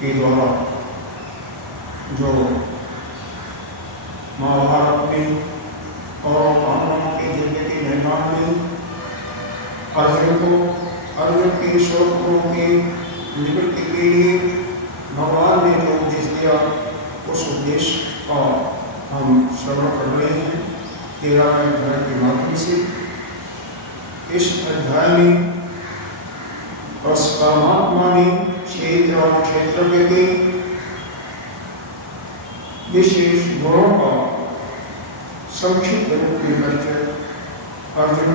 के द्वारा जो महाभारत में और पांडवों के युद्ध के मैदान में अर्जुन के शत्रुओं की निवृत्ति के लिए भगवान ने जो उपदेश दिया उस उपदेश का हम श्रवण कर रहे हैं 13वें अध्याय के माध्यम से। इस अध्याय में परमात्मा ने क्षेत्र और क्षेत्रज्ञ के विशेष गुणों का संक्षिप्त रूप में करके अर्जुन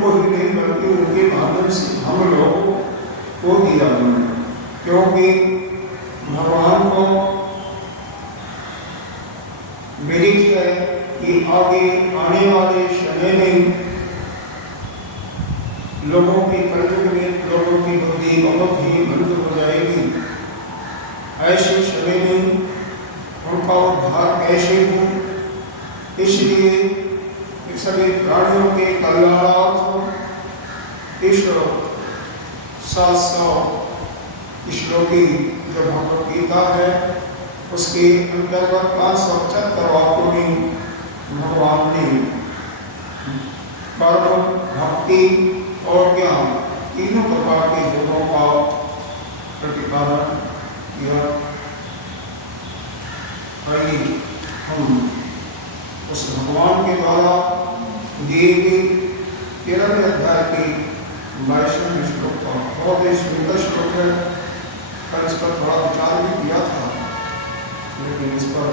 को ही नहीं बल्कि उनके माध्यम से हम लोगों को दिया, क्योंकि भगवान को विदित है कि आगे आने वाले समय में लोगों की कलयुग में लोगों की बुद्धि बहुत ही मंद हो जाएगी। ऐसे समय में उनका उद्धार कैसे हो, इसलिए सभी प्राणियों के कल्याणार्थ इस 700 श्लोकी जो भगवद गीता है उसके अंतर्गत 575 वाक्यों में भगवान ने कर्म, भक्ति और ज्ञान तीनों प्रकार के गुणों का प्रतिपादन किया। आइए हम उस भगवान के द्वारा दिए गए 13वें अध्याय के 22वें श्लोक का बहुत ही सुंदर श्लोक है। कल इस पर थोड़ा विचार भी किया था, लेकिन इस पर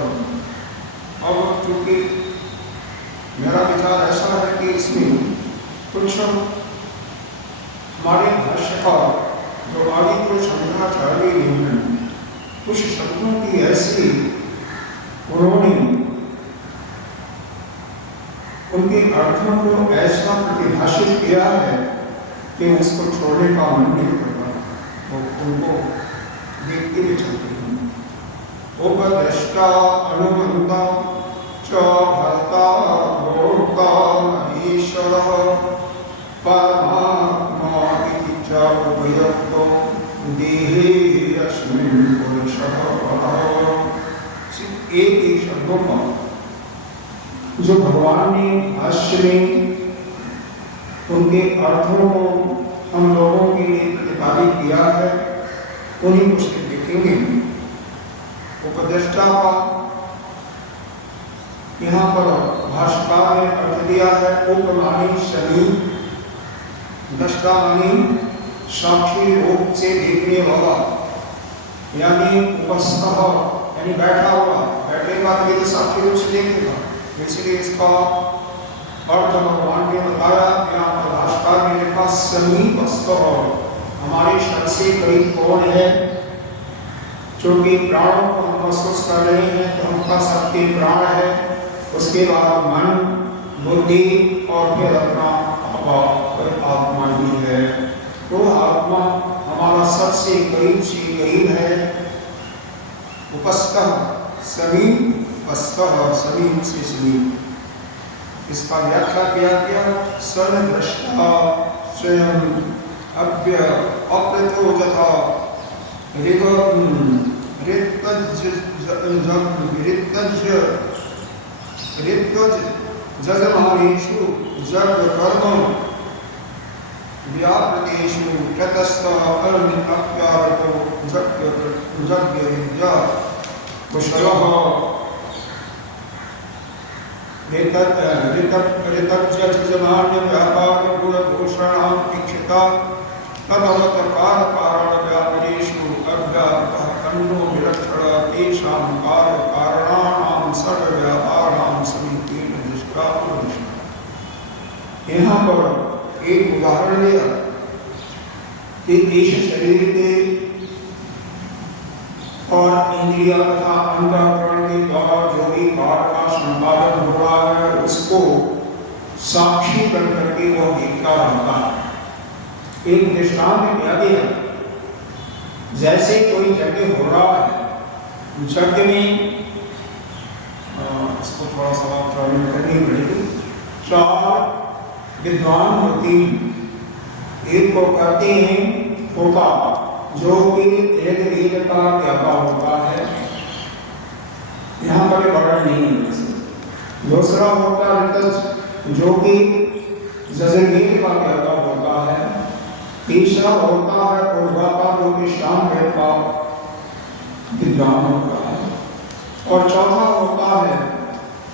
अब क्योंकि मेरा विचार ऐसा है कि इसमें कुछ हमारे भाष्यकार जो आदि को शंकराचार्य नहीं हैं, कुछ शब्दों की ऐसी उन्होंने उनके अर्थों को ऐसा प्रतिभाषित किया है कि उसको छोड़ने का मन नहीं करता, वो उनको देखते हुए चलते हैं। उपद्रष्टा अनुमंता च भर्ता भोक्ता ईश्वरः परमात्मा इति च उभयतो देहेऽस्मिन् पुरुषः परः। एक एक शब्दों का जो भगवान ने भाष्य में उनके अर्थों को हम लोगों के लिए प्रतिपादित किया है, उन्हीं को से देखेंगे। उपदेष्टा का यहाँ पर भाष्यकार ने अर्थ दिया है उपमानी शनि, दृष्टा मानी साक्षी रूप से देखने वाला, यानी उपस्थ यानी बैठा हुआ, बैठे बाद भी साक्षी रूप से देखेगा, इसलिए इसका अर्थ भगवान ने बताया। यहाँ पर भाष्यकार ने लिखा समीपस्थ, हमारे शरीर से करीब कौन है, क्योंकि प्राणों को हम महसूस कर रहे हैं तो उनका सबके प्राण है, उसके बाद मन, बुद्धि और फिर अपना आत्मा ही है। तो आत्मा हमारा सबसे करीब से करीब है। उपस्थ समीपस्थ, समीप से समीप। इसका व्याख्या किया गया सर्वदृष्टा स्वयं अप्रतो यथा जजमानेषु जगकर्म व्यापृतेषु ततस्थ अप्यारतो जग्यविद्या कुशलः ऋतज्यजमान्य व्यापार गुणभूषणां इक्षिता तदवत कारण व्यापरेषु अव्यापकः कण्डो विलक्षण तेषां कार्य कारणानां सर्व व्यापाराणां समीपेन दृष्टा। यहाँ पर एक उदाहरण लिया कि इस शरीर के और इंद्रिया तथा अंतःकरण के द्वारा जो भी कार्य का संपादन हो रहा है उसको साक्षी बन करके वो देखता रहता है। एक दृष्टांत दिया गया, जैसे कोई यज्ञ हो रहा है, यज्ञ में इसको थोड़ा सा करनी पड़ेगी। 4 विद्वान होती, एक को कहते हैं होता जो कि ऋग्वेद का व्यापा होता है, यहाँ पर वर्णन नहीं है। दूसरा होता है ऋतज, जो कि यजुर्वेद का व्यापा होता है। तीसरा होता है पूर्वा का, जो कि सामवेद का विद्वान होता है। और चौथा होता है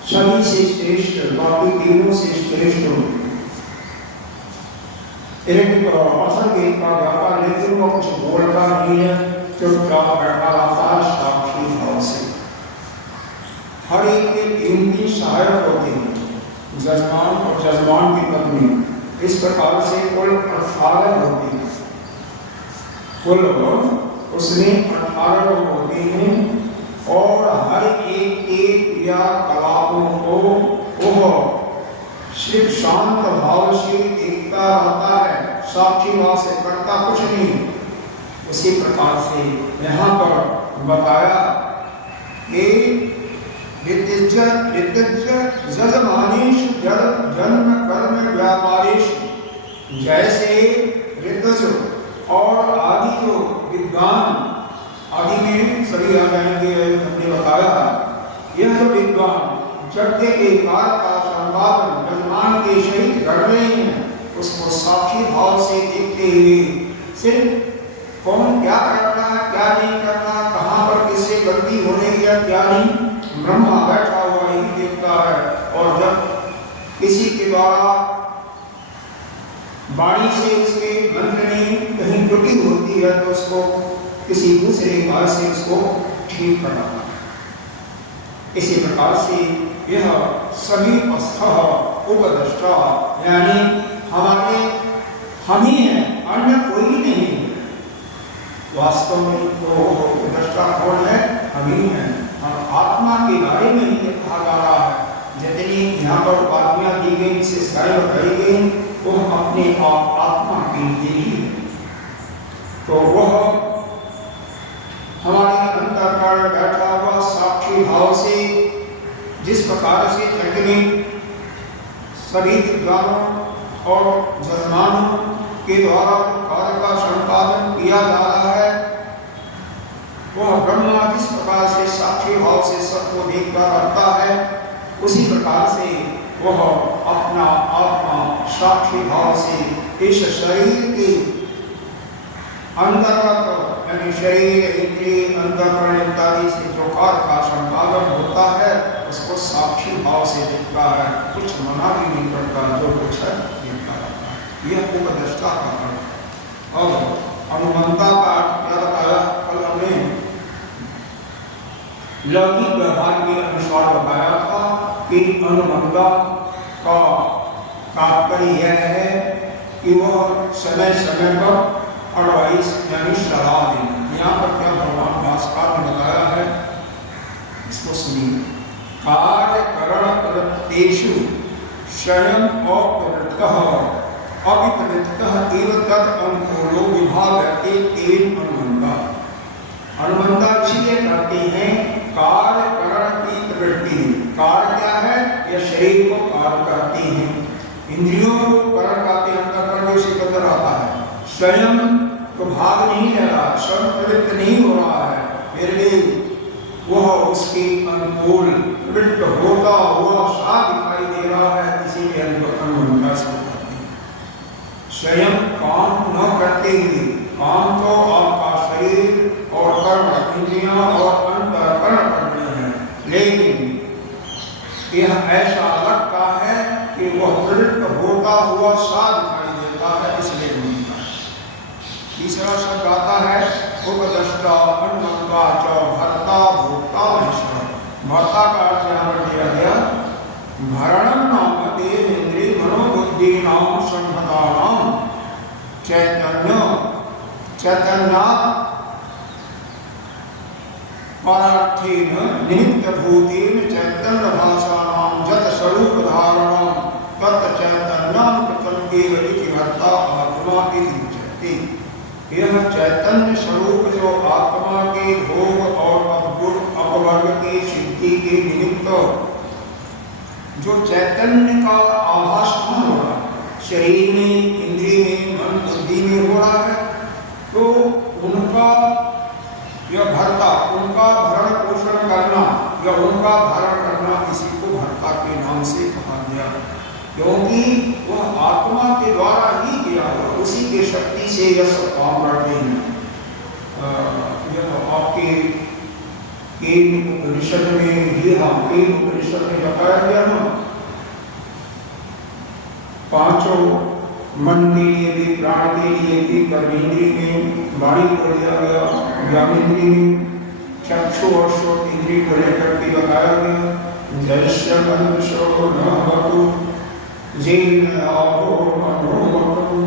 सभी से श्रेष्ठ, बाकी तीनों से श्रेष्ठ अथर्ववेद का व्यापार, लेकिन वो कुछ बोलता नहीं है, चुपचाप बैठा रहता है साक्षी भाव से। हर एक के तीन तीन सहायक होते हैं, जजमान और जजमान की पत्नी। इस प्रकार से कुल 18 होते हैं। कुल उसमें 18 लोग होते हैं और हर एक के क्रियाकलापों को वह सिर्फ शांत भाव से देखता रहता है, साक्षी भाव से करता कुछ नहीं। उसी प्रकार से यहाँ पर बताया कि जजमानेषु जन्म कर्म व्यापारेषु, जैसे ऋतज और आदि जो विद्वान, आदि में सभी आ जाएंगे, हमने बताया यह जो विद्वान यज्ञ के कार्य का संपादन यजमान के सहित कर रहे हैं, उसको साक्षी भाव से देखते हुए सिर्फ कौन क्या करना है क्या नहीं करना, कहाँ पर किससे गलती हो रही है क्या नहीं, ब्रह्मा बैठा हुआ ही देखता है। और जब किसी के द्वारा वाणी से उसके मंत्र में कहीं त्रुटि होती है तो उसको किसी दूसरे उपाय से उसको ठीक करना। इसी प्रकार से यह सभी अवस्था उपद्रष्टा, यानी हमारे हम ही हैं, अन्य कोई नहीं है। वास्तव में तो उपद्रष्टा कौन है? हम ही हैं। हम आत्मा के बारे में ही कहा जा रहा है। जितनी यहाँ पर उपाधियाँ दी गई, विशेषताएं बताई गई, वो अपने आप आत्मा के लिए ही है। तो वह हमारे अंतःकरण में बैठा हुआ साक्षी भाव से जिस प्रकार से अग्नि सभी विद्वानों और जजमानों के द्वारा कार्य का संपादन किया जा रहा है, वह ब्रह्मा जिस प्रकार से साक्षी भाव से सबको देखता रहता है, उसी प्रकार से वह अपना आत्मा साक्षी भाव से इस शरीर के अंतर्गत, यानी शरीर इंद्रिय अंतःकरण इत्यादि से जो कार्य का संपादन होता है उसको साक्षी भाव से देखता है, कुछ मना भी नहीं करता, जो कुछ है देखता रहता है। यह उपद्रष्टा का अर्थ। और अनुमंता का अर्थ क्या बताया? कल हमने लौकिक व्यवहार के अनुसार बताया था कि अनुमंता का तात्पर्य यह है कि वह समय समय पर एडवाइस यानी सलाह देना। यहाँ पर क्या भगवान भास्कर ने बताया है, इसको सुनिए। कार्यकरण प्रवृत्तेषु स्वयं अप्रवृत्तः अविप्रवृत्तः एव तद अनुकूलो विभाव्यते तेन अनुमंता। अनुमंता इसलिए करते हैं कार्यकरण की प्रवृत्ति। कार्य क्या है? यह शरीर को कार्य करते हैं, इंद्रियों को करण करते हैं, अंतःकरण से बदल आता है। स्वयं तो भाग नहीं ले रहा, स्वयं प्रवृत्त नहीं हो रहा है, फिर भी वह उसके अनुकूल प्रवृत्त होता हुआ सा दिखाई दे रहा है, इसीलिए अनुमंता से करते हैं। स्वयं काम न करते हुए, काम तो आपका शरीर और कर्म इंद्रियां और अंतःकरण कर रहे हैं, लेकिन यह ऐसा लगता है कि वह प्रवृत्त होता हुआ सा दिखाई देता है, इसलिए तीसरा शब्द आता है उपद्रष्टा अनुमंता च भर्ता भोक्ता महेश्वर। भर्ता का अर्थ यहाँ पर दिया गया भरणम नाम देह इंद्रिय मनोबुद्धि नाम संहता नाम चैतन्य चैतन्यात् परार्थेन निमित्त भूतेन चैतन्य भाषा नाम जत स्वरूप धारणम तत् चैतन्यम प्रत्येव इति भर्ता आत्मा इति उच्यते। यह चैतन्य स्वरूप जो आत्मा के भोग और अपवर्ग की सिद्धि के निमित्त जो चैतन्य का आभास कहाँ हो रहा है? शरीर में, इंद्रिय में, मन बुद्धि में हो रहा है, तो उनका या उनका धारण करना इसी को भर्ता के नाम से कहा गया, क्योंकि वह आत्मा के द्वारा ही किया हुआ, उसी के शक्ति से यह सब काम करते हैं। यह आपके उपनिषद में ही, उपनिषद में बताया गया ना, पांचों मन के लिए भी, प्राण के लिए भी, कर्मेंद्रिय में वाणी को दिया गया, ज्ञानेंद्रिय में चक्षु और श्रोत इंद्रिय को लेकर के बताया गया। जैश्य मनुष्यो न भवतु जेन आहो मनोमतम्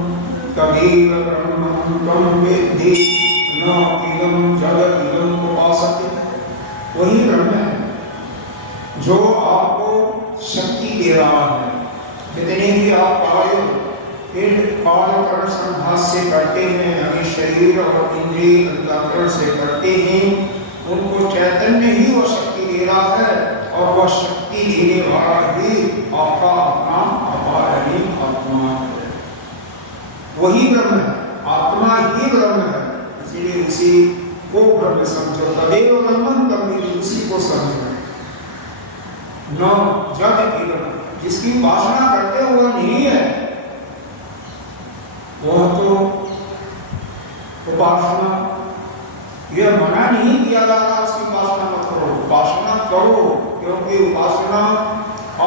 तदेव ब्रह्मं त्वं वेत्ति न इदं जगत् इदं उपासते। वही ब्रह्म है जो आपको शक्ति दे रहा है। जितने भी आप कार्य कर्ण संघात से करते हैं, यानी शरीर और इंद्रिय अंतःकरण से करते हैं, उनको चैतन्य ही वह शक्ति दे रहा है, और वह शक्ति देने वाला ही आपका अपना अपार यानी आत्मा है। वही ब्रह्म है, आत्मा ही ब्रह्म है, इसीलिए उसी को ब्रह्म समझो। तदेव ब्रह्मं तम वेत्ति, उसी को समझो। न जद इदं, जिसकी उपासना करते हुए नहीं है, वह तो उपासना, यह मना नहीं किया जा रहा उसकी उपासना मत करो, उपासना करो, क्योंकि उपासना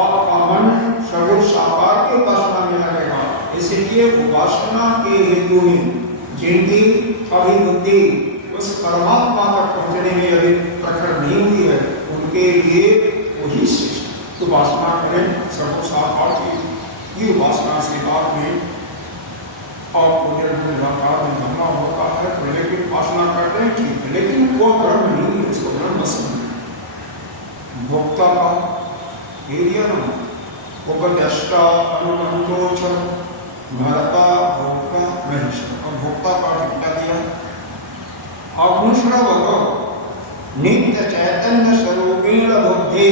आपका मन सगुण साकार की उपासना में लगेगा। इसलिए उपासना के हेतु में जिनकी अभिबुद्धि उस परमात्मा तक पहुंचने में अभी प्रखर नहीं हुई है, उनके लिए वही श्रेष्ठ उपासना करें। सगुण साकार की उपासना से बाद में आपको निर्गुण निराकार में बनना होता है, तो लेकिन उपासना करते हैं ठीक है, लेकिन वो ब्रह्म नहीं है, इसको ब्रह्म समझ। भोक्ता का एरिया न उपदेष्टा अनुबंधो च भरता भोक्ता महेश्वर। और भोक्ता का क्या दिया? अग्निश्रव नित्य चैतन्य स्वरूपेण बुद्धि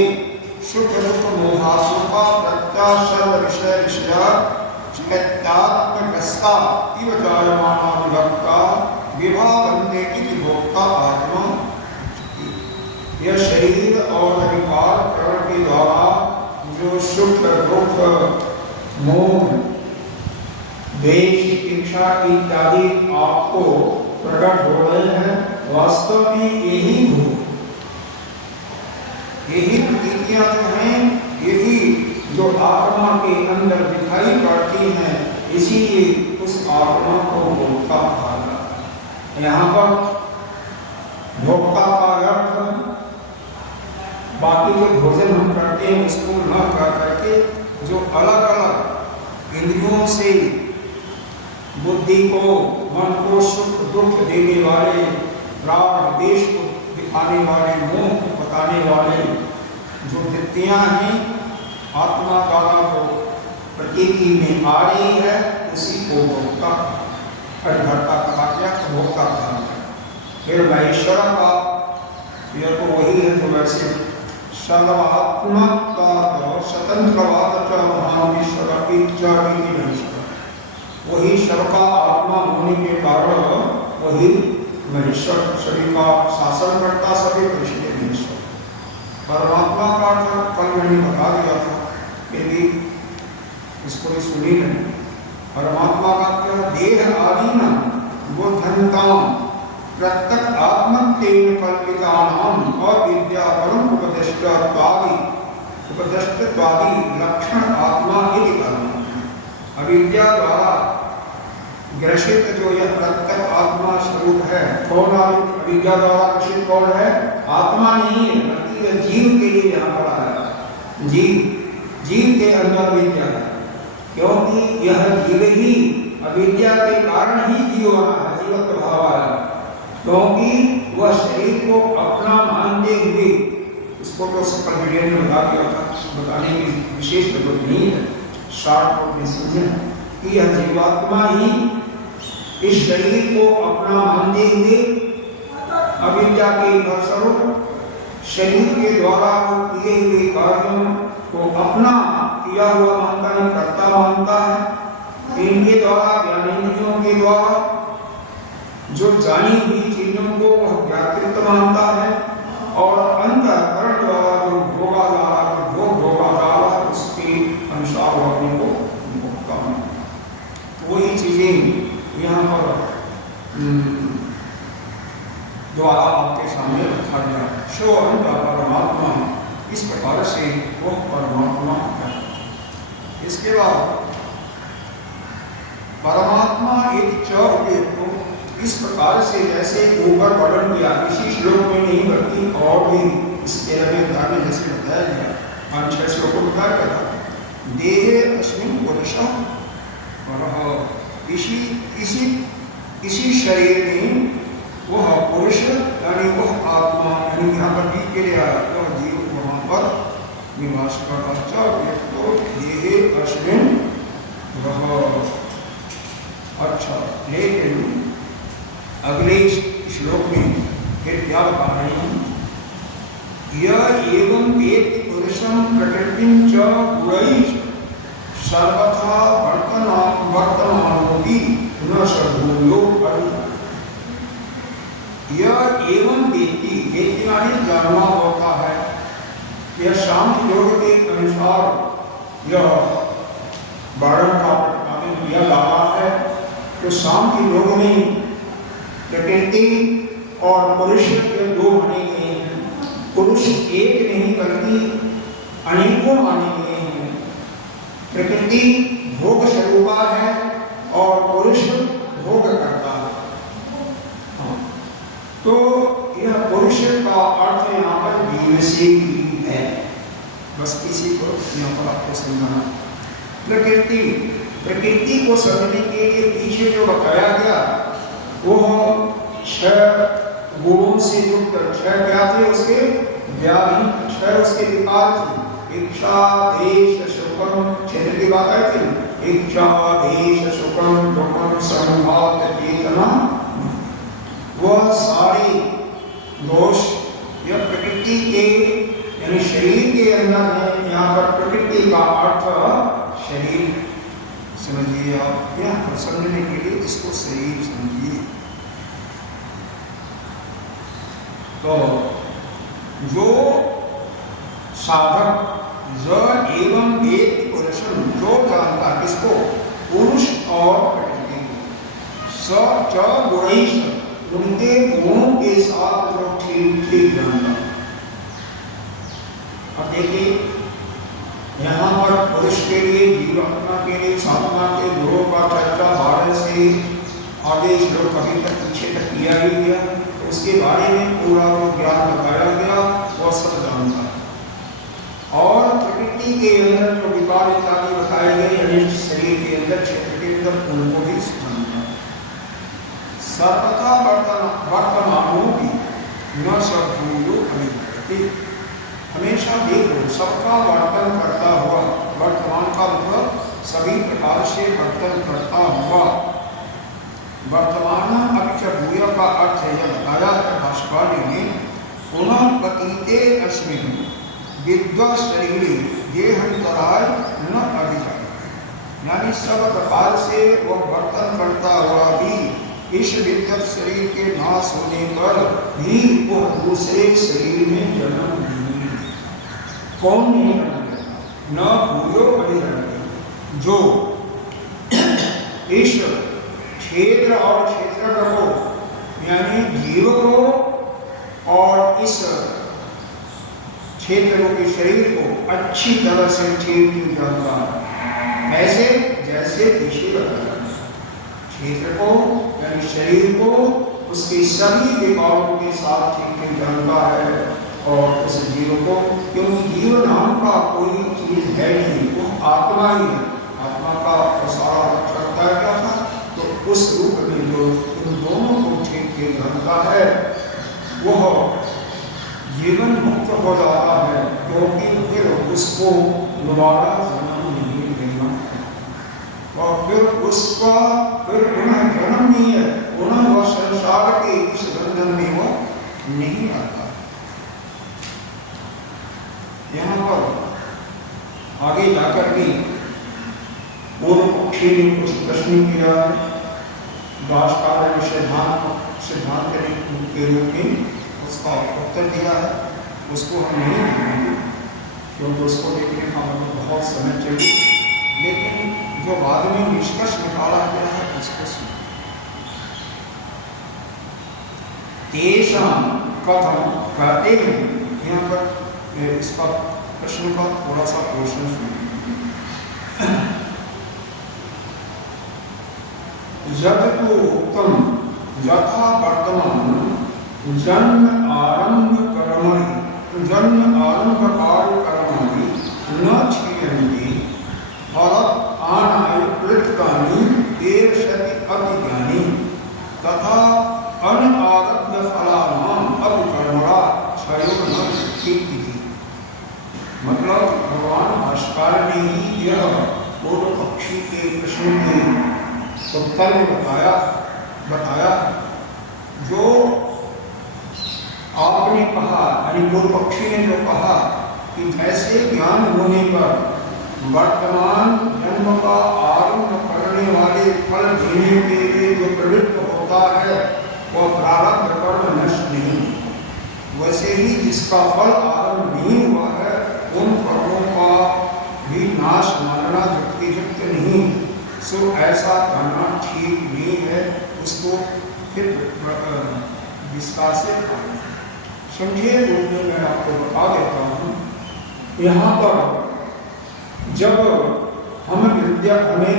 शुद्ध रूप मोहासुका प्रत्याशर्व विषय विषया चित्तात्मकस्ता इव जायमाना विभक्ता विभावन्ते इति भोक्ता आत्मा। यह शरीर और विकार करण के द्वारा जो सुख दुख मोह द्वेष इच्छा इत्यादि आपको प्रकट हो रहे हैं, वास्तव में यही भूख, यही प्रतीतियां जो हैं, यही जो आत्मा के अंदर दिखाई पड़ती हैं, इसीलिए उस आत्मा को भोक्ता कहा जाता है। यहाँ पर भोक्ता का अर्थ बाकी जो भोजन हम करते हैं उसको न कर करके जो अलग अलग इंद्रियों से बुद्धि को, मन को सुख दुख देने वाले, राग देश को दिखाने वाले, मोह को बताने वाले जो वृत्तियां हैं, आत्मा द्वारा को प्रतीति में आ रही है, उसी को भोक्ता परिभर्ता कहा गया, भोक्ता कहा गया। फिर महेश्वर का यह तो वही है जो वैसे सर्वात्मक स्वतंत्रवाद वही सर्व का आत्मा होने के कारण वही महेश्वर, सभी का शासन करता, सभी परिषद महेश्वर। परमात्मा का अर्थ कल मैंने बता दिया था, फिर भी इसको सुनी नहीं। परमात्मा का क्या? देह आदि न बुद्धंताम प्रत्यक आत्मत्वेन कल्पितानाम अविद्या परम उपदिष्टत्वादि लक्षण आत्मा इति कहा। अविद्या द्वारा ग्रसित जो यह प्रत्यक आत्मा स्वरूप है, कौन अविद्या द्वारा ग्रसित कौन है? आत्मा नहीं है, बल्कि यह जीव के लिए यहाँ पर आया। जीव के अंदर अविद्या है, क्योंकि यह जीव ही अविद्या के कारण ही जीव बना है, जीवत्व भाव आया, क्योंकि वह शरीर को अपना मानते हुए, इसको तो सकल मीडिया में बता दिया था, बताने की विशेष जरूरत नहीं है, शार्ट रूप में समझें कि यह जीवात्मा ही इस शरीर को अपना मानते हुए अविद्या के फलस्वरूप शरीर के द्वारा किए हुए कार्यों को अपना किया हुआ मानता है, कर्ता मानता है। इनके द्वारा, ज्ञानेंद्रियों के द्वारा जो जानी हुई चीजों को वह व्याकृत मानता है, और अंतःकरण द्वारा जो भोगा जा रहा है, जो भोगा जा रहा है, उसके अनुसार वो अपने को भोगता है। वही चीजें यहाँ पर द्वारा आपके सामने रखा गया। सो अंत परमात्मा, इस प्रकार से वह परमात्मा है। इसके बाद परमात्मा एक चौके को इस प्रकार से जैसे ऊपर वर्णन किया, इसी श्लोक में नहीं बल्कि और भी इसके में जैसे बताया गया, 5-6 श्लोकों में बताया गया था। देहे अस्मिन् पुरुषः परः, इसी शरीर में वह पुरुष यानी वह आत्मा, यानी यहाँ पर भी के लिए वह जीव वहाँ पर निवास करता। तो देहे अस्मिन् पुरुषः। अच्छा, लेकिन अगले श्लोक में फिर क्या बता रहे हैं? यह एवं वेत्ति पुरुषं प्रकृतिं च गुणैः सर्वथा वर्तमानोऽपि न सर्वभूयो हरि। यह एवं वेत्ति, वेत्ति माने जानना होता है। यह सांख्य योग के अनुसार यह वर्णन का प्रतिपादन किया जा रहा है। तो सांख्य योग में प्रकृति और पुरुष के दो माने गए हैं। पुरुष एक नहीं बल्कि अनेकों माने गए हैं। प्रकृति भोग स्वरूपा है और पुरुष भोग करता है। तो यह पुरुष का अर्थ यहाँ पर जीवशी है। बस इसी को यहाँ पर आपको समझाना। प्रकृति को समझने के लिए पीछे जो बताया गया वो 6 गुणों से युक्त, 6 क्या थे उसके? 6 उसके विकार थे। इच्छा देश सुखम, क्षेत्र की बात आई थी। इच्छा देश सुखम दुखम संभाव चेतना, वह सारी दोष यह प्रकृति के यानी शरीर के अंदर है। यहाँ पर प्रकृति का अर्थ शरीर समझिए आप, यहाँ पर समझने के लिए इसको शरीर समझिए। तो जो साधक ज एवं वेत्ति पुरुषं, जो जानता किसको? पुरुष और प्रकृति को। स च गुणैः, उनके गुणों के साथ जो ठीक ठीक जानता। अब देखिए यहाँ पर पुरुष के लिए, जीवात्मा के लिए, साधना के गुणों का चर्चा 12 से आगे श्लोक अभी तक पीछे तक किया ही गया। उसके बारे में पूरा जो ज्ञान बताया गया वह सब जानता है। और प्रकृति के अंदर जो विकार इत्यादि बताए गए, यानी शरीर के अंदर, क्षेत्र के अंदर, उनको भी जानता है। सर्वथा वर्तमानों की न सर्वभूयो हरि, हमेशा देखो सबका वर्तन करता हुआ। वर्तमान का मतलब सभी प्रकार से वर्तन करता हुआ। वर्तमान अक्षभूय का अर्थ है, यह बताया है भाष्यकार ने, पुनः पतिते अस्मिन् विद्वा शरीरे देहांतराय न अधिकारी, यानी सब प्रकार से वह वर्तन करता हुआ भी इस विद्युत शरीर के नाश होने पर भी वह दूसरे शरीर में जन्म नहीं। कौन नहीं न भूयो अधिकारी, जो इस क्षेत्र और क्षेत्र को यानी जीव को और इस क्षेत्र के शरीर को अच्छी तरह से ठीक जानता है। ऐसे जैसे पीछे बताया, क्षेत्र को यानी शरीर को उसके सभी विकारों के साथ ठीक जानता है और उस जीव को, क्योंकि जीव नाम का कोई चीज है नहीं, वो आत्मा ही है। आत्मा का सारा करता है क्या था, तो उस रूप में जो उन दोनों को ठीक जानता है वह जीवन मुक्त हो जाता है, क्योंकि फिर उसको दोबारा जन्म नहीं लेना और फिर उसका फिर पुनः जन्म नहीं है, पुनः वह संसार के इस बंधन में वो नहीं आता। यहाँ पर आगे जाकर के पूर्व पक्षी ने कुछ प्रश्न किया है, भाष्यकार ने सिद्धांत के रूप में उसका उत्तर दिया है। उसको हम नहीं देखेंगे, क्योंकि उसको देखने का हमें बहुत समय चाहिए, लेकिन जो बाद में निष्कर्ष निकाला गया है उसको सुन। तेषां कथम कहते हैं, यहाँ पर इसका प्रश्न का थोड़ा सा पोषण सुनिए। यद तो उत्तम यथा वर्तमान जन्म आरंभ काल कर्माणि न क्षीयन्ति फल आनाय कृतानि देशति अभिज्ञानी तथा अनारब्ध फलानां अभिकर्मणा क्षयो न कीर्ति। मतलब भगवान भाष्कर ने ही यह पूर्व पक्षी के प्रश्न के उत्तर में बताया जो आपने कहा, यानी पूर्व पक्षी ने जो कहा कि जैसे ज्ञान होने पर वर्तमान जन्म का आरंभ करने वाले फल देने के लिए जो प्रवृत्त होता है वह प्रारब्ध कर्म नष्ट नहीं, वैसे ही जिसका फल आरंभ नहीं हुआ है उन कर्मों का भी नाश मानना युक्त नहीं। सो ऐसा करना ठीक नहीं है, उसको फिर विस्तार से संक्षेप रूप में मैं आपको बता देता हूँ। यहाँ पर जब हमें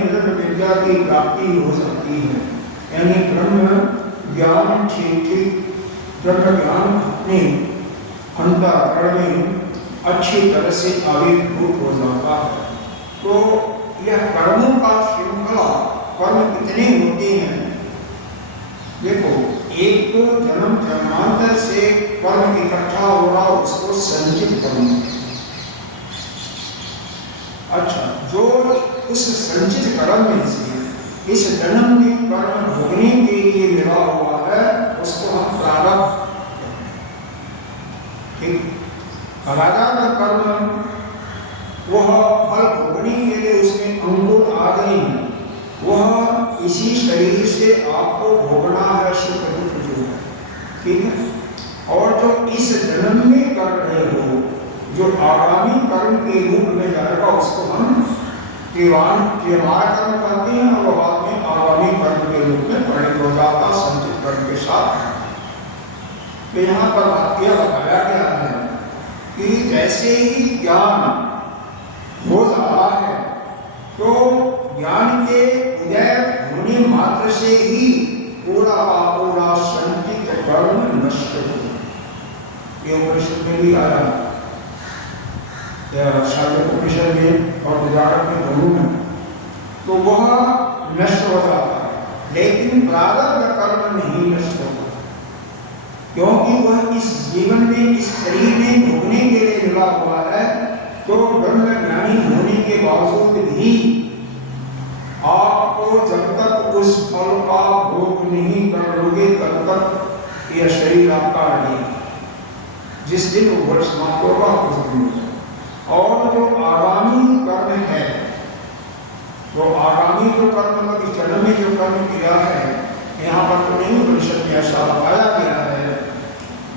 ब्रह्म विद्या की प्राप्ति हो सकती है, यानी ब्रह्म ज्ञान ठीक ब्रह्म ज्ञान अपने अंतःकरण में अच्छी तरह से आविर्भूत हो जाता है, तो यह कर्मों का श्रृंखला कर्म कितने होते हैं। देखो, एक तो जन्म जन्मांतर से कर्म इकट्ठा हो रहा, उसको संचित कर्म। अच्छा, जो उस संचित कर्म में से इस जन्म में कर्म भोगने के लिए मिला हुआ है उसको हम प्रारब्ध। प्रारब्ध कर्म वह फल भोगने के लिए उसमें अंकुर आ गए हैं, वह इसी शरीर से आपको भोगना है सुख दुख जो है, ठीक है। और जो इस जन्म में कर रहे हो, जो आगामी कर्म के रूप में जाएगा उसको हम क्रियमाण कर्म करते हैं, और बाद में आगामी कर्म के रूप में परिणत हो जाता संचित कर्म के साथ। तो यहाँ पर वाक्य बताया गया है कि जैसे ही ज्ञान हो जाता है तो ज्ञान के उदय होने मात्र से ही पूरा का पूरा संचित कर्म नष्ट हो। ये उपनिषद में भी आया, शांति में और उदाहरण में दोनों में, तो वह नष्ट हो जाता है, लेकिन प्रारब्ध कर्म नहीं नष्ट होता, क्योंकि वह इस जीवन में इस शरीर में भोगने के लिए मिला हुआ है। तो ब्रह्म ज्ञानी होने के बावजूद भी आपको जब तक उस फल का भोग नहीं कर लोगे तब तक यह शरीर आपका रहेगा, जिस दिन वो वर्ष समाप्त होगा उस दिन। और जो आगामी कर्म है, वो आगामी जो कर्म मतलब इस जन्म में जो कर्म किया है, यहाँ पर तो नहीं उपनिषद में ऐसा बताया गया है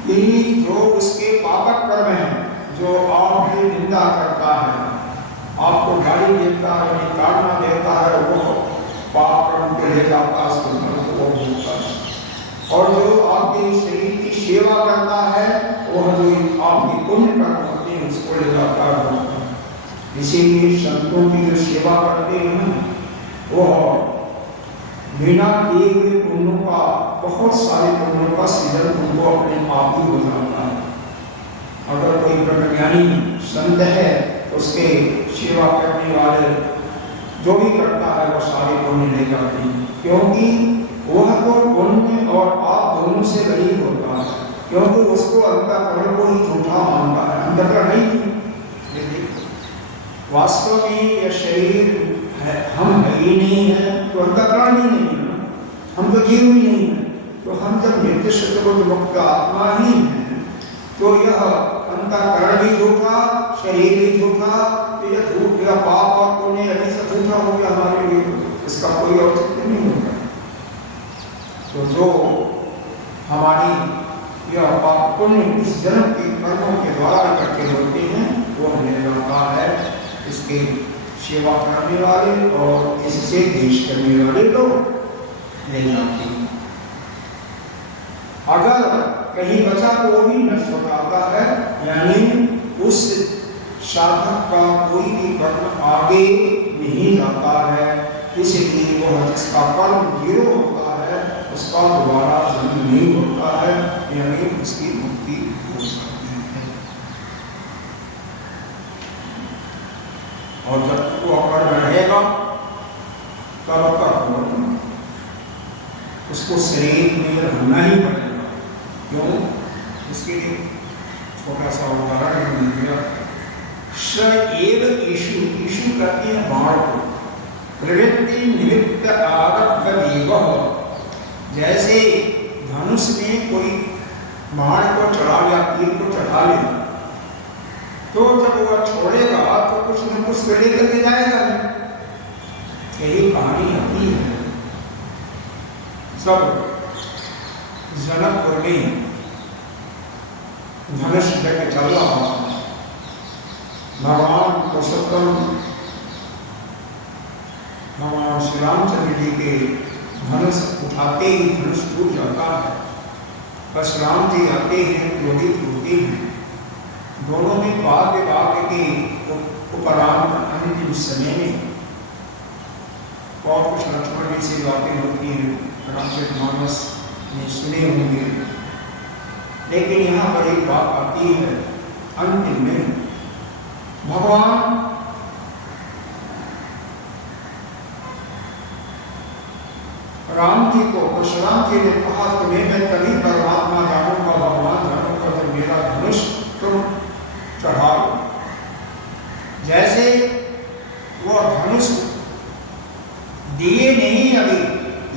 कि जो उसके पापक कर्म है, जो आपकी निंदा करता है, आपको गाली देता है, ताड़ना देता है, वो पाप कर्म को ले जाता है, उसको वो भोगता है। और जो आपके शरीर की सेवा करता है, वह जो आपकी पुण्य कर्म होते हैं उसको ले जाता है। इसीलिए संतों की जो सेवा करते हैं वह बिना दिए हुए पुण्यों का, बहुत सारे पुण्यों का सृजन उनको अपने आप ही हो जाता है। अगर कोई ब्रह्मज्ञानी संत है, उसके सेवा करने वाले जो भी करता है वह सारे पुण्य ले जाते हैं, क्योंकि वह तो पुण्य और पाप दोनों से रहित होता है, क्योंकि उसको अंतःकरण को ही झूठा मानता है, अंतःकरण नहीं। वास्तव में यह शरीर है, हम है ही नहीं है, तो अंतःकरण ही नहीं है, हम तो जीव ही नहीं है। तो हम जब नित्य शुद्ध बुद्ध मुक्त आत्मा ही है, तो यह अंतःकरण भी झूठा, शरीर भी झूठा, तो यह झूठ या पाप और पुण्य यदि सब झूठा हो गया हमारे लिए, इसका कोई औचित्य नहीं होगा। तो जो हमारी या पाप पुण्य इस जन्म के कर्मों के द्वारा इकट्ठे होते हैं, वो हमें लौटा है इसके सेवा करने वाले और इससे देश करने वाले लोग नहीं जाते। अगर कहीं बचा तो वो भी नष्ट हो जाता है, यानी उस साधक का कोई भी कर्म आगे नहीं जाता है, इसलिए वह जिसका कर्म जीरो होता है उसका दोबारा जन्म नहीं होता है, यानी उसकी मुक्ति हो सकती है। और जब तक वो कर्म रहेगा तब तक उसको शरीर में रहना ही पड़ेगा। क्यों? इसके लिए छोटा सा उदाहरण दिया। स एव ईशु करते हैं बाण को, प्रवृत्ति निमित्त आरब्ध देवः, जैसे धनुष में कोई बाण को चढ़ा लिया, तीर को चढ़ा लिया, तो जब वह छोड़ेगा तो कुछ न कुछ लेकर के जाएगा। यही कहानी आती है। सब जनकपुर में धनुष लेकर चल रहा, भगवान पुरुषोत्तम भगवान श्री रामचंद्र जी के धनुष उठाते ही धनुष टूट जाता है। परशुराम जी आते हैं, क्रोधित होते हैं। दोनों में वाद विवाद के उपरांत अंतिम समय में और कुछ लक्ष्मण जी से बातें होती हैं, रामचरितमानस में सुने होंगे। लेकिन यहाँ पर एक बात आती है अंतिम में, भगवान राम जी को परशुराम जी ने कहा तुम्हें मैं तभी परमात्मा जानूंगा, भगवान जानूंगा जब मेरा धनुष तुम चढ़ाओ। जैसे वो धनुष दिए नहीं अभी,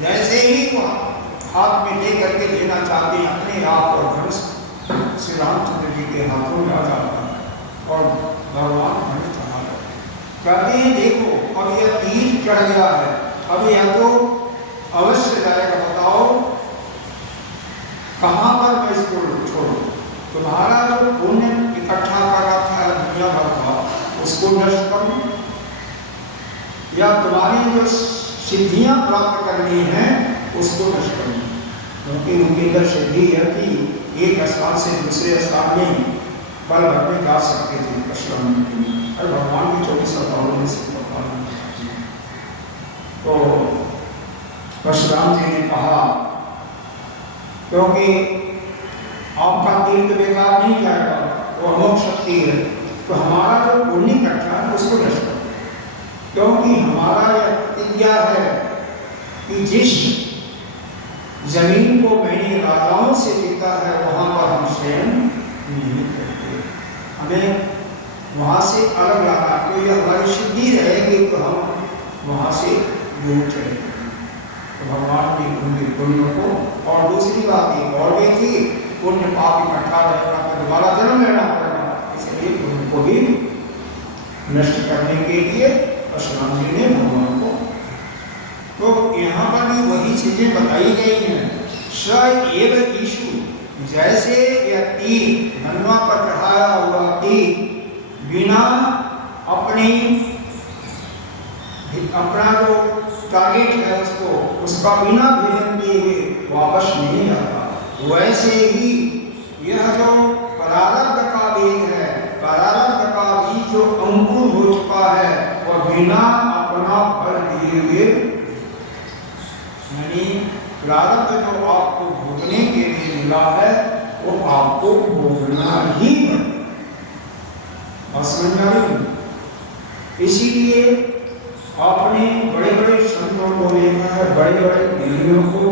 जैसे ही वो हाथ में ले करके देना चाहते हैं अपने आप, और धनुष श्री रामचंद्र जी के हाथों में आ जाता है और भगवान धनुष चढ़ा कहते हैं देखो अब यह तीर चढ़ गया है, अब यह तो अवश्य जाएगा, बताओ कहाँ पर मैं इसको छोड़ूं? तुम्हारा जो पुण्य इकट्ठा कर रखा है दुनिया भर का, उसको नष्ट करूं, या तुम्हारी जो सिद्धियां प्राप्त करनी है उसको नष्ट करूं? क्योंकि उनके अंदर सिद्धि है कि एक स्थान से दूसरे स्थान में पल भर में जा सकते थे परशुराम जी, और भगवान की 24 अवतारों में से तो परशुराम जी ने कहा क्योंकि आपका तीर्थ बेकार नहीं जाएगा, वो अमोघ शक्ति है, तो हमारा जो पुण्य इकट्ठा है उसको नष्ट करो। क्योंकि हमारा यह प्रतिज्ञा है कि जिस जमीन को मैंने राजाओं से जीता है वहां पर हम स्वयं नहीं करते, हमें वहां से अलग लाना, तो यह हमारी सिद्धि रहेगी तो हम वहां से दूर चलेंगे। तो भगवान की उनके पुण्य को, और दूसरी बात एक और भी थी, पुण्य पाप इकट्ठा रहेगा तो दोबारा जन्म लेना पड़ेगा, इसलिए पुण्य को भी नष्ट करने के लिए परशुराम जी ने भगवान को, तो यहाँ पर भी वही चीजें बताई गई हैं। स एव ईशु, जैसे यह तीर धनुआ पर चढ़ाया हुआ तीर बिना अपना जो टारगेट है उसका बिना भेदन किए हुए वापस नहीं आता, वैसे ही यह जो प्रारब्ध का वेग है, प्रारब्ध का भी जो अंकुर हो चुका है वह बिना अपना फल दिए हुए, यानी प्रारब्ध जो आपको भोगने के लिए मिला है वो आपको भोगना ही है। इसीलिए आपने बड़े बड़े संतों को देखा है, बड़े बड़े ज्ञानियों को,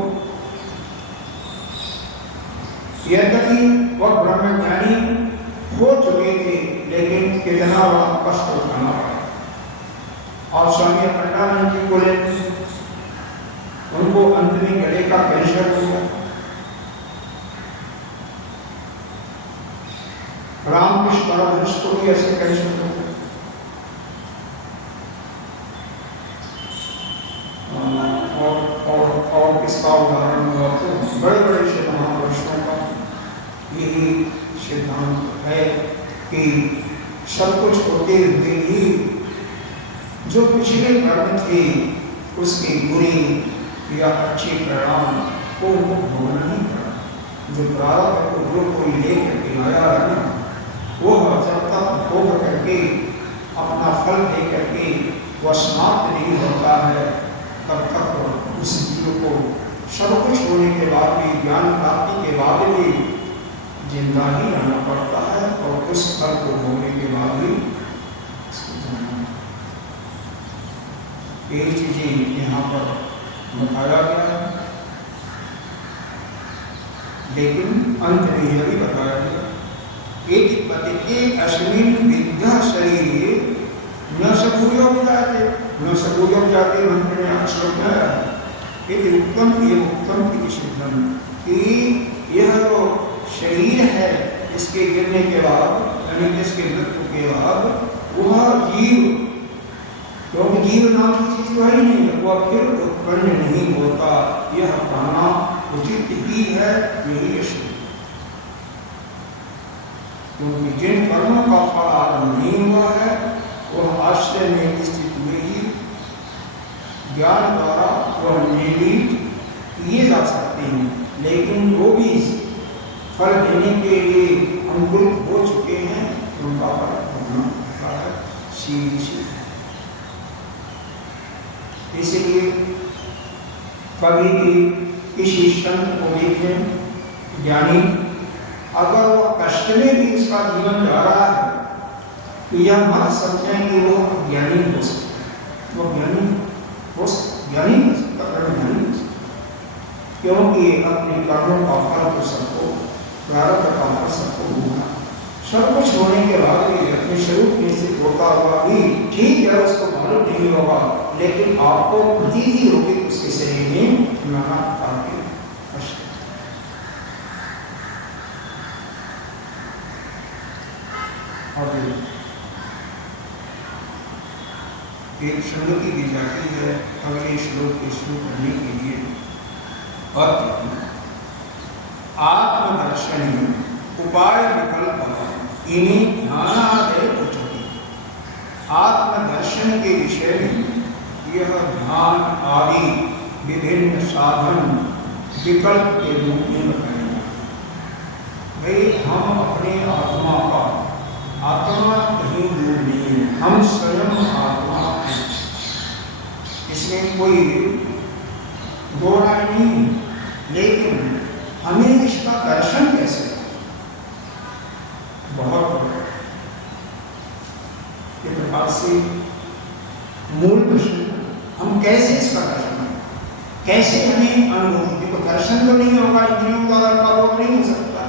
यद्यपि वह ब्रह्मज्ञानी हो चुके थे लेकिन कितना बड़ा कष्ट उठाना पड़ा। और स्वामी अखंडानंद जी को लेकर उनको अंत में गले का कैंसर हो गया, रामकृष्ण परमहंस को भी ऐसे कैंसर हो गया, और किसका उदाहरण हुआ तो बड़े बड़े से महापुरुषों का, यही सिद्धांत है कि सब कुछ होते हुए भी जो पिछले कर्म थे उसके बुरी या अच्छे परिणाम को भोगना नहीं पड़ा। जो प्रारब्ध को जो कोई लेकर के आया है ना, वो जब तक भोग करके अपना फल दे करके वह समाप्त नहीं होता है, तब तक उस जीव को सब कुछ होने के बाद भी, ज्ञान प्राप्ति के बाद भी जिंदा ही रहना पड़ता है और उस फल को भोगने के बाद भी यही चीजें यहाँ पर बताया गया है। लेकिन अंत में यह भी बताया गया एक पति अश्विन विद्या शरीर न सबूयोग जाते मंत्र में अक्षर है उत्तम की शुद्धम कि यह जो शरीर है इसके गिरने के बाद यानी इसके मृत्यु के बाद वह जीव, क्योंकि जीव नाम की चीज तो है नहीं, वह फिर उत्पन्न नहीं होता, यह कहना उचित ही है। यही यशु, क्योंकि जिन कर्मों का फल आरंभ नहीं हुआ है वह आश्रय में स्थित में ही ज्ञान द्वारा वह निर्मित किए जा सकते हैं, लेकिन वो भी फल देने के लिए अंकुरित हो चुके हैं, उनका फल होना है सीधी। इसलिए कभी भी किसी संत को देखें ज्ञानी, अगर वह कष्ट में भी उसका जीवन जा रहा है तो यह मत समझें कि वो ज्ञानी हो सकता है, वो ज्ञानी हो सकता, क्योंकि अपने कर्मों का फल तो सबको, प्रारब्ध का फल सबको होगा। सब कुछ होने के बाद भी अपने स्वरूप में से होता हुआ भी ठीक है, उसको मालूम नहीं होगा, लेकिन आपको प्रतीति होगी उसके शरीर में नाना प्रकार के कष्ट। एक श्लोक दी जाती है अगले श्लोक को शुरू करने के लिए, और आत्मदर्शनी उपाय विकल्प इन्हीं ध्यानादय उच्चते। आत्मदर्शन के विषय में यह ध्यान आदि विभिन्न साधन विकल्प के रूप में बताएंगे। भाई हम अपने आत्मा का, आत्मा कहीं दूर नहीं है, हम स्वयं आत्मा हैं, इसमें कोई दो राय नहीं। लेकिन हमें इसका दर्शन कैसे, बहुत एक प्रकार से मूल प्रश्न, हम कैसे इसका दर्शन, कैसे हमें अनुभव, देखो दर्शन तो नहीं होगा, इंद्रियों का अनुभव नहीं हो सकता,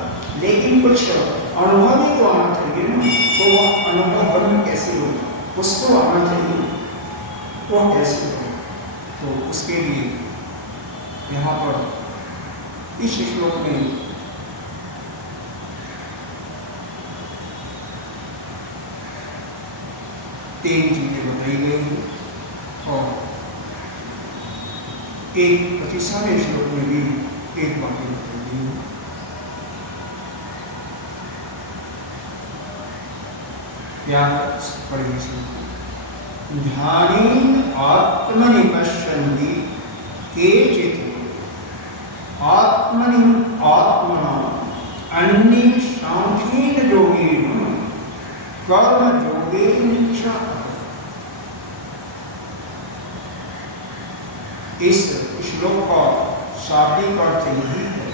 लेकिन कुछ अनुभव ही तो आना चाहिए ना। तो वह अनुभव ब्रह्म कैसे हो, उसको आना चाहिए, वो कैसे हो, तो उसके लिए यहाँ पर इस श्लोक में तीन चीजें बताई गई हैं, और एक 25वें श्लोक में भी एक बातें बताई गई हैं। क्या पढ़िए श्लोक, ध्यानेन आत्मनि पश्यन्ति केचित् आत्मना अन्ये सांख्येन योगेन कर्म योगेन च। इस श्लोक का शाब्दिक अर्थ यही है,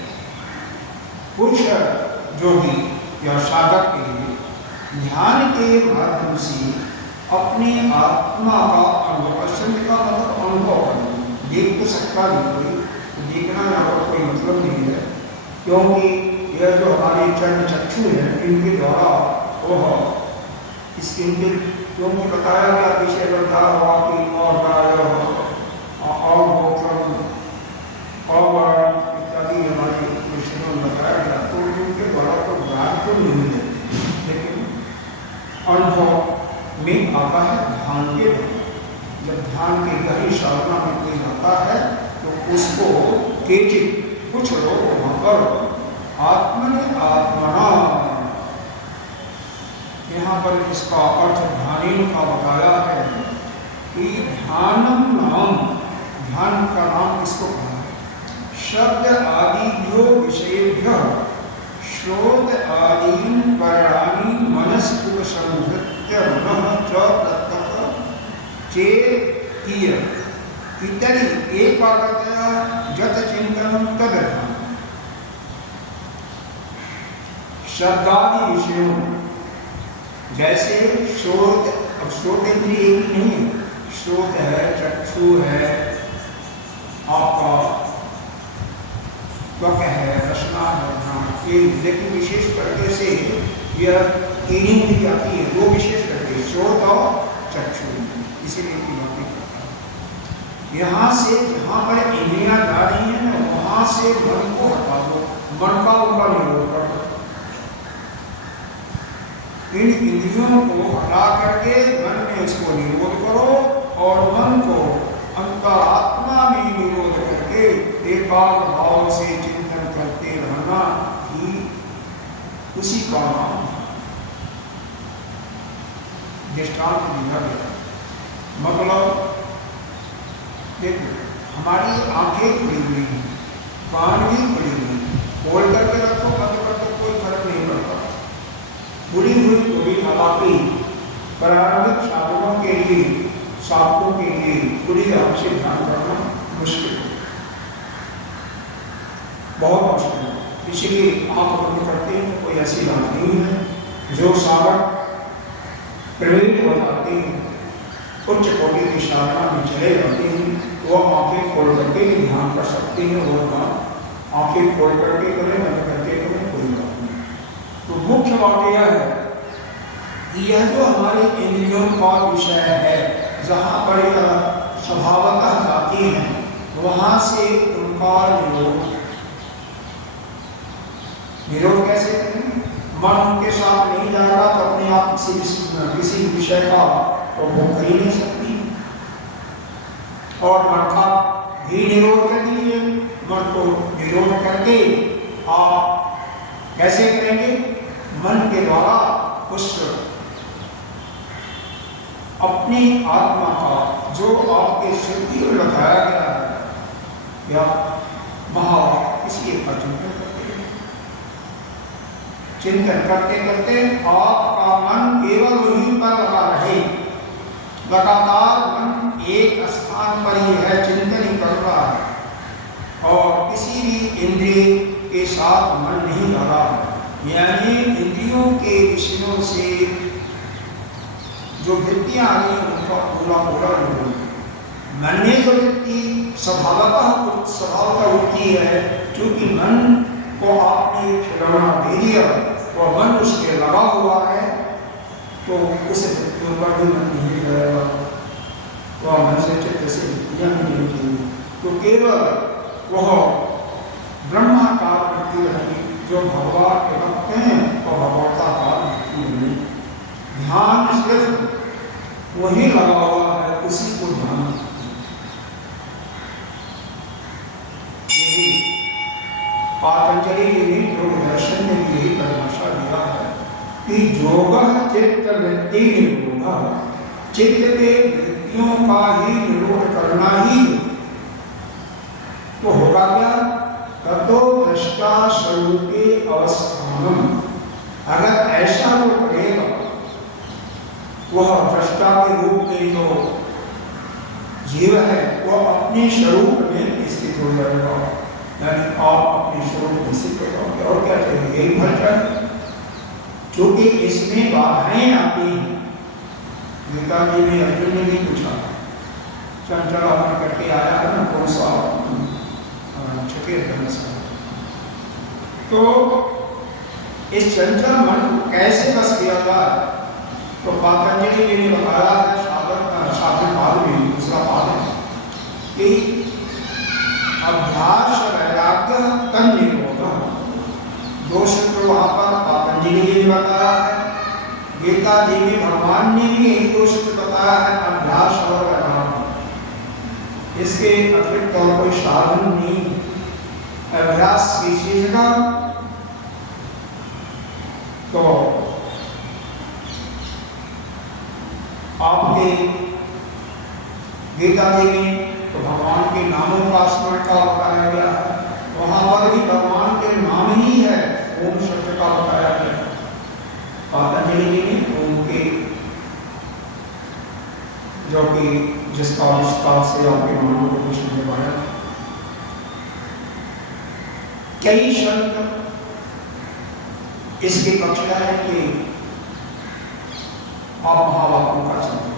पुरुष योगी या साधक के लिए ध्यान के माध्यम से अपने आत्मा का अनुभव, संत का मतलब अनुभव करना, देख तो सकता नहीं कोई, तो देखना यहाँ पर कोई मतलब नहीं है, क्योंकि यह जो हमारे चरण चक्षु है इनके द्वारा वह इसके क्योंकि बताया गया पीछे बता हुआ कि और इत्यादि हमारे कृष्णों में बताया गया, तो उनके द्वारा तो ज्ञान तो नहीं मिले, लेकिन अनुभव में आता है ध्यान के द्वारा। जब ध्यान के गहरी साधना में कोई आता है तो उसको केचित कुछ लोग वहाँ पर आत्मा यहाँ पर इसका अर्थ ध्यान का बताया है कि ध्यानम नाम, ध्यान का नाम किसको कहा है? शब्द आदिभ्यो विषयेभ्य श्रोत आदीन वर्णानि मनस्पुर संहृत्य मनः च तत्तः चेतीय इतरी एकाग्रतया जत चिंतनम तद ध्यान। शब्दादि विषयों, जैसे श्रोत, अब श्रोत इंद्रिय एक ही नहीं है, श्रोत है, चक्षु है, आपका त्वक है, रसना है, लेकिन विशेष करके से यह तीन इंद्रिय आती है, दो विशेष करके श्रोत और चक्षु, इसीलिए की बातें करता है। यहाँ से जहाँ पर इंद्रियां जा रही है ना, वहां से मन को हटा दो, मन का उनका निरोध कर दो। इन इंद्रियों को हटा करके मन में इसको निरोध करो और मन को अंतरात्मा में निरोध करके एकाग्र भाव से चिंतन करते रहना ही उसी का नाम दृष्टांत दिया गया। मतलब देखो, हमारी आंखें खुली हुई हैं, कान भी खुली हुई हैं, खोल करके रखो बंद कर दो, कोई फर्क नहीं पड़ता। खुली हुई तो भी हालांकि प्रारंभिक साधनों के लिए, साधकों के लिए खुली आंख से ध्यान करना मुश्किल है, बहुत मुश्किल है। इसीलिए आंख बंद करते हैं कोई ऐसी बात नहीं है। जो साधक प्रवीण हो जाते हैं, उच्च कोटि की साधना में चले जाते हैं, वो आंखें खोल करके ध्यान कर सकते हैं। वो काम आंखें खोल करके करें, बंद करके करें, कोई बात नहीं। तो मुख्य बात यह है कि यह जो हमारे इंद्रियों का विषय है, जहाँ पर स्वभावतः जाती हैं, वहाँ से उनका निरोध कैसे करें? मन उनके साथ नहीं जाएगा तो अपने आप किसी विषय का तो भोग कर ही नहीं सकती। और मन का भी निरोध कर दीजिए, मन को निरोध करके आप कैसे करेंगे? मन के द्वारा उस अपनी आत्मा का जो आपके शुद्धि में बताया गया है या महावाक्य, इसलिए चिंतन करते हैं। चिंतन करते करते आपका मन केवल वहीं पर लगा रहे, लगातार मन एक स्थान पर ही है, चिंतन ही कर रहा है और किसी भी इंद्रिय के साथ मन नहीं लगा है। यानी इंद्रियों के विषयों से जो वृत्तियां आ रही हैं उनका पूरा निरोध। मन में जो वृत्ति स्वभावतः उठती है, क्योंकि मन को आपने खिलौना दे दिया और मन उसके लगा हुआ है, तो उस वृत्तियों पर भी मन नहीं रहेगा, तो मन से चित्त से वृत्तियां नहीं उठेंगी, तो केवल वह ब्रह्माकार वृत्ति रहेगी जो भगवान के भक्त हैं और भगवताकार वृत्ति नहीं। ध्यान सिर्फ वही लगा हुआ है, उसी को ध्यान। पातंजलि ने योग दर्शन में यही परिभाषा दिया है कि योग चित्त वृत्ति निरोध, चित्त के वृत्तियों का ही निरोध करना ही तो होगा क्या? ततो दृष्टा स्वरूपे अवस्थानम। अगर ऐसा वो करेगा, वह दृष्टा के रूप में जो जीव है वह अपने स्वरूप में स्थित हो जाएगा। यानी आप अपने स्वरूप में स्थित हो जाओगे, और क्या चाहिए? यही भटक, क्योंकि इसमें बाधाएं आती हैं। गीता जी में अर्जुन ने भी पूछा, चंचल मन करके आया है ना, कौन सा छठे तो इस चंचल मन को कैसे बस किया जाए? तो पातंजलि जी ने बताया है साधन पाद में, दूसरा पाद है कि अभ्यास वैराग्य तन निरोध। दो सूत्र वहां पर पातंजलि जी ने बताया है, गीता जी में भगवान ने भी यही दो सूत्र बताया है, अभ्यास और वैराग्य। इसके अतिरिक्त और कोई साधन नहीं। अभ्यास कीजिएगा तो पे गीता जी में तो भगवान के नामों का स्मरण का बताया गया है, वहां पर भी भगवान के नाम ही है ओम शब्द का बताया गया है। पतंजलि जी ने ओम के जो कि जिसका विस्तार से आपके मानव को भी समझाया। कई संत इसके पक्ष में है कि आप महावाक्यों का चिंतन,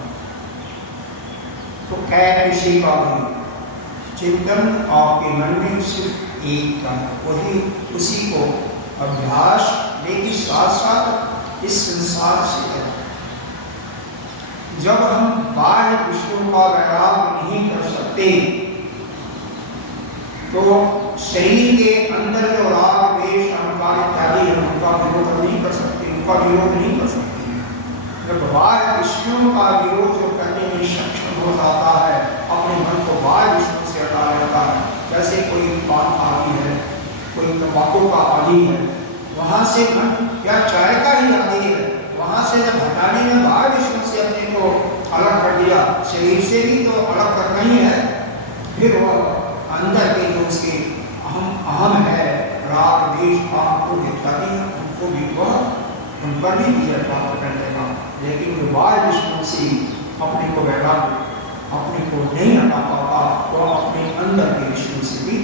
तो खैर किसी का भी चिंतन आपके मन में सिर्फ एक का वही उसी को अभ्यास, लेकिन साथ साथ इस संसार से है। जब हम बाह्य विषयों का वैराग नहीं कर सकते तो शरीर के अंदर जो राग द्वेष अहंकार इत्यादि है उनका विरोध नहीं कर सकते, उनका विरोध नहीं कर सकते। जब बाह्य विषयों का विरोध जो करने में सक्षम हो जाता है, अपने मन को बाह्य विषयों से हटा लेता है, जैसे कोई पान आदि है, कोई तंबाकू का आदि है, वहां से मन या चाय का ही आदि है, वहां से जब हटाने में बाह्य विषयों से अपने को अलग कर दिया, शरीर से भी तो अलग करना ही है, फिर वह अंदर के जो उसके अहम है, राग द्वेष काम इत्यादि, उनको भी वह उन पर भी विजय प्राप्त कर लेगा। लेकिन जो बाह्य विषयों से अपने को वैराग अपने को नहीं हटा पाता, वह अपने अंदर के विषयों से भी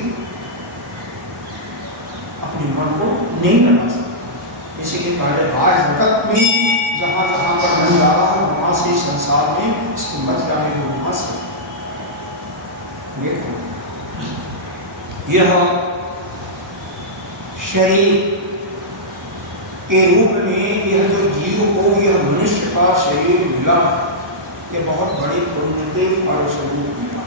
अपने मन को नहीं हटा सकता। इसीलिए पहले बाह्य जगत में जहाँ जहाँ पर मन जा रहा है वहाँ से संसार में इसको बच जाने को वहाँ से यह शरीर के रूप में यह जो जीव को यह मनुष्य का शरीर मिला, यह बहुत बड़े पुण्य के फलस्वरूप मिला।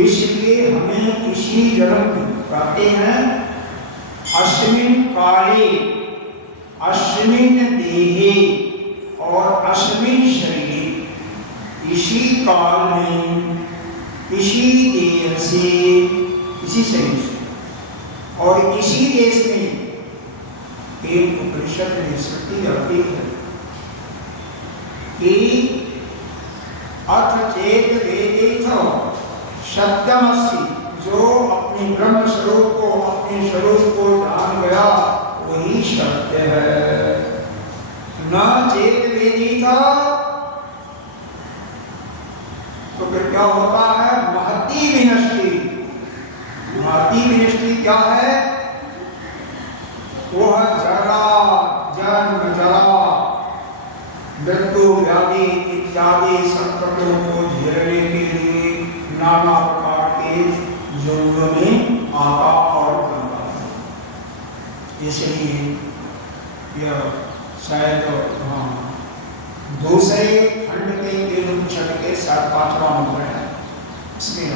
इसलिए हमें इसी जन्म में कहते हैं अस्मिन् काले अस्मिन् देहे और अस्मिन् शरीरे, इसी काल में इसी देह से इसी शरीर से और इसी देश में एक उपनिषद में श्रुति आती है कि अथ चेत वेदेथ सत्यमसि, जो अपने ब्रह्म स्वरूप को अपने स्वरूप को जान गया वही सत्य है। न चेत वेदिता तो फिर क्या होता है, महती विनष्टि। महती विनष्टि क्या है, वह जरा जन्म जरा मृत्यु व्याधि इत्यादि संकटों को झेलने के लिए नाना प्रकार के युग में आता और बनता है। इसलिए यह शायद दूसरे खंड के उपनिषद के 5वां नंबर है, इसमें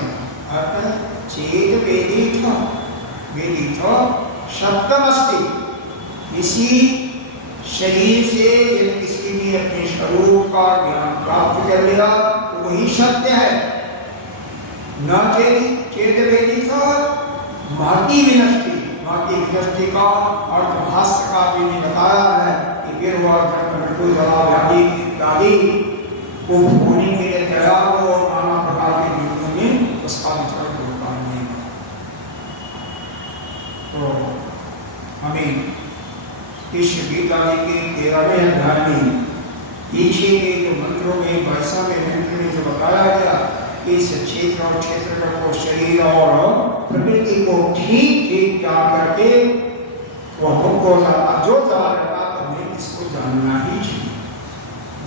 अर्थ चेत वेदित सप्तमस्ति, इसी शरीर से यदि किसी ने अपने स्वरूप का ज्ञान प्राप्त कर लिया तो वही सत्य है। न चेत वेदित महती विनष्टि, महती विनष्टि का अर्थ भाष्यकार ने बताया है कि फिर वह जन्म मृत्यु जरा व्याधि इत्यादि को होने के लिए तैयार हो और नाना प्रकार के युगों में उसका विचरण होता नहीं। तो हमें इस गीता के 13वें अध्याय में पीछे के जो मंत्रों में 22वें मंत्र में जो बताया गया, इस क्षेत्र और क्षेत्र को शरीर और प्रकृति को ठीक ठीक जान करके वह हमको जो जान रहा हमें इसको जानना ही चाहिए।